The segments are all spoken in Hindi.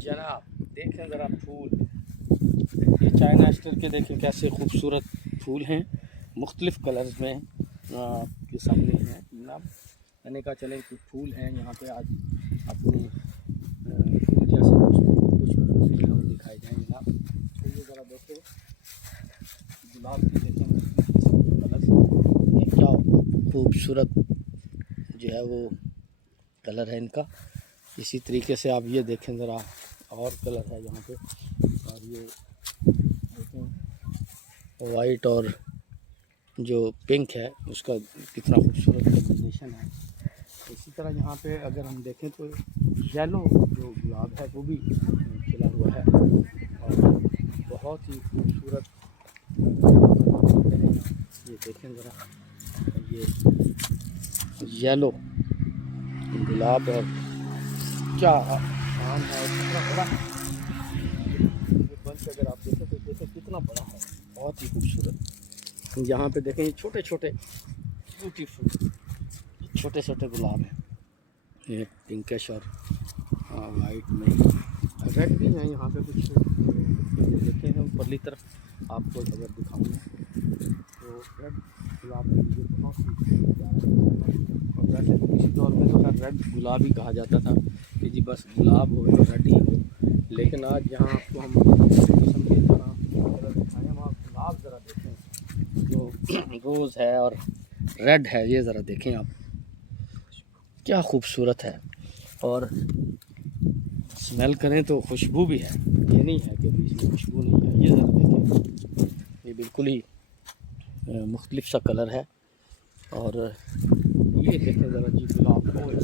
जनाब देखें ज़रा फूल, ये चाइना स्टार के देखें कैसे खूबसूरत फूल हैं, मुख्तलिफ़ कलर्स में आपके सामने हैं जनाब। मैंने कहा चले कुछ फूल हैं यहाँ पे आज अपने फूल जैसे दोस्तों को कुछ फूल जो हमें दिखाए जाएँ जनाब। तो ये ज़रा देखें गुलाब की देखें कलर्स, ये क्या खूबसूरत जो है वो कलर है इनका। इसी तरीके से आप ये देखें ज़रा और कलर है यहाँ पे, और ये देखें वाइट और जो पिंक है उसका कितना खूबसूरत कॉम्बिनेशन है। इसी तरह यहाँ पे अगर हम देखें तो येलो जो गुलाब है वो भी खिला हुआ है और बहुत ही खूबसूरत। ये देखें ज़रा ये येलो गुलाब और क्या आम है, कितना बड़ा है ये बंच। अगर आप देखें तो देखें कितना बड़ा है, बहुत ही खूबसूरत। यहाँ पे देखें ये छोटे छोटे ब्यूटीफुल छोटे छोटे गुलाब हैं, ये पिंकिश और वाइट में रेड भी हैं यहाँ पे कुछ। देखें हैं ऊपरली तरफ आपको अगर दिखाऊँ तो रेड गुलाब मुझे बहुत ही प्यारा लगता है। और वैसे तो किसी दौर में तो खैर रेड गुलाब ही कहा जाता था कि जी बस गुलाब हो तो रेड ही हो, लेकिन आज यहाँ आपको हम किस्म के कलर दिखाएँ। वहाँ गुलाब ज़रा देखें जो रोज़ है और रेड है, ये ज़रा देखें आप क्या खूबसूरत है। और स्मेल करें तो खुशबू भी है, ये नहीं है कि अभी इसमें खुशबू नहीं है। ये ज़रा देखें ये बिल्कुल ही मुख्तलिफ सा कलर है। और ये देखें ज़रा जी गुलाब, ओए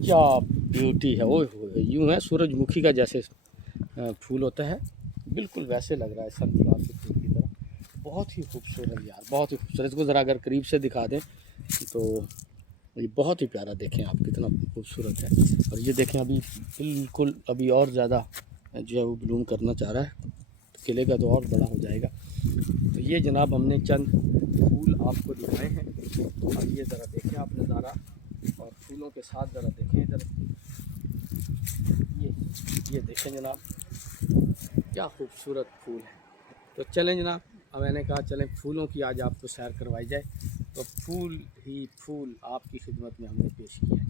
क्या ब्यूटी है, ओए होए यूँ है सूरजमुखी का जैसे फूल होता है, बिल्कुल वैसे लग रहा है सनफ्लावर के फूल की तरह। बहुत ही खूबसूरत यार, बहुत ही खूबसूरत। इसको ज़रा अगर करीब से दिखा दें तो ये बहुत ही प्यारा देखें आप कितना खूबसूरत है। और ये देखें अभी बिल्कुल अभी और ज़्यादा जो है वो ब्लूम करना चाह रहा है, तो खिलेगा तो और बड़ा हो जाएगा। तो ये जनाब हमने चंद फूल आपको दिखाए हैं और ये ज़रा देखें आप नज़ारा, और फूलों के साथ ज़रा देखें इधर ये देखें जनाब क्या खूबसूरत फूल है। तो चलें जनाब, अब मैंने कहा चलें फूलों की आज आपको सैर करवाई जाए, तो फूल ही फूल आपकी खिदमत में हमने पेश किया है।